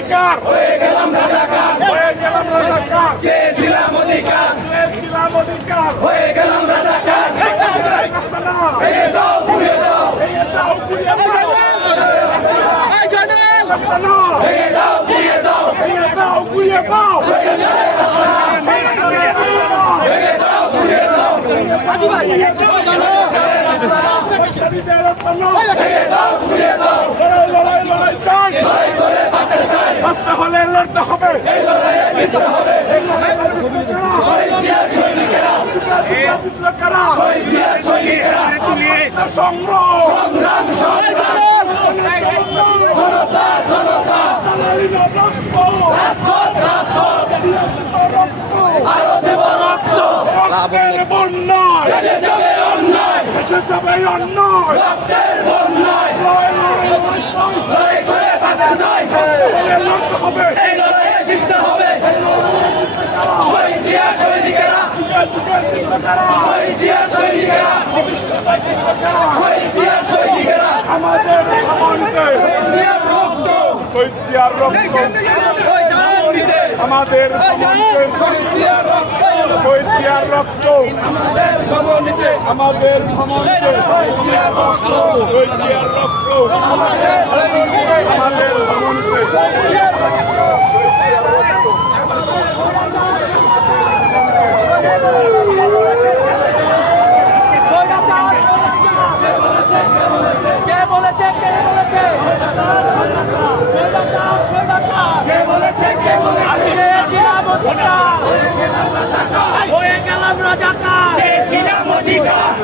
অধিকার হয়ে গেলাম রাজাকার চেয়েছিলাম অধিকার হয়ে গেলাম রাজাকার ভেঙে দাও পুড়িয়ে দাও ভেঙে দাও পুড়িয়ে দাও লড়াই চাই বাঁচতে হলে লড়তে হবে আরো দেব রক্ত বন্যায় এসে যাবে অন্যায় রক্তের বন্যায় লড়াই করে বাঁচা যায় লড়তে হবে এই লড়াইয়ে জিততে হবে শহীদ জিয়া সৈনিকেরা শহীদ জিয়া সৈনিকেরা শহীদ জিয়া সৈনিকেরা আমাদের জিয়ার রক্ত শহীদ জিয়ার রক্ত আমাদের শহীদ জিয়ার রক্ত শহীদ জিয়ার রক্ত আমাদের ভবনীতে আমাদের ভবনীতে শহীদ জিয়ার রক্ত শহীদ জিয়ার রক্ত আমাদের ভবনীতে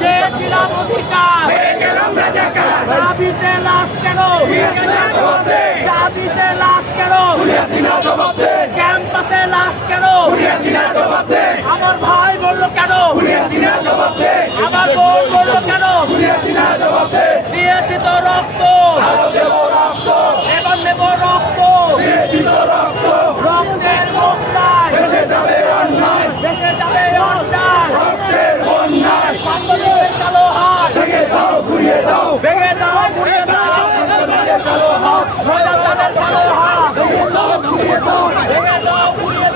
চেয়েছিলাম অধিকার হয়ে গেলাম রাজাকার দাবিতে লাশ কেন দাবিতে লাশ কেন ক্যাম্পাসে লাশ কেন আমার ভাই বললো কেন আমার বোন বললো কেন দিয়েছি তো রক্ত এবার নেব রক্ত রক্তের বন্যায় এসে যাবে অন্যায় দেশে যাবে অন্যায় রক্তের বন্যায় বাংলাদেশের কালো হাত ভেঙে দাও ঘুরিয়ে দাও ভেঙে দাও ঘুরিয়ে দাও স্বৈরাচারের কালো হাত ভেঙে দাও ঘুরিয়ে দাও ভেঙে দাও ঘুরিয়ে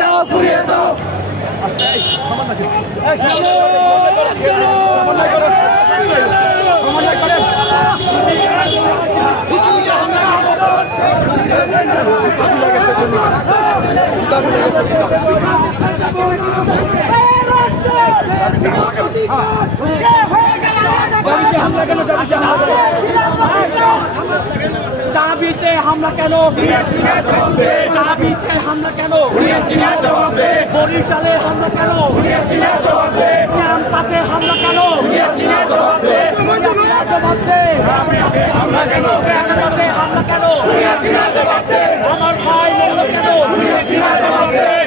দাও ঘুরিয়ে দাও চাবিতে হামলা কেন চাবিতে হামলা কেন বরিশালে হামলা কেন ক্যাম্পাসে হামলা কেন একাদশে হামলা কেন আমার ভাই মারল কেন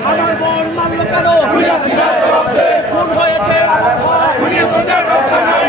আমার বোন মারল কেন খুন হয়েছে আমার ভাই তোদের রক্ষা নয়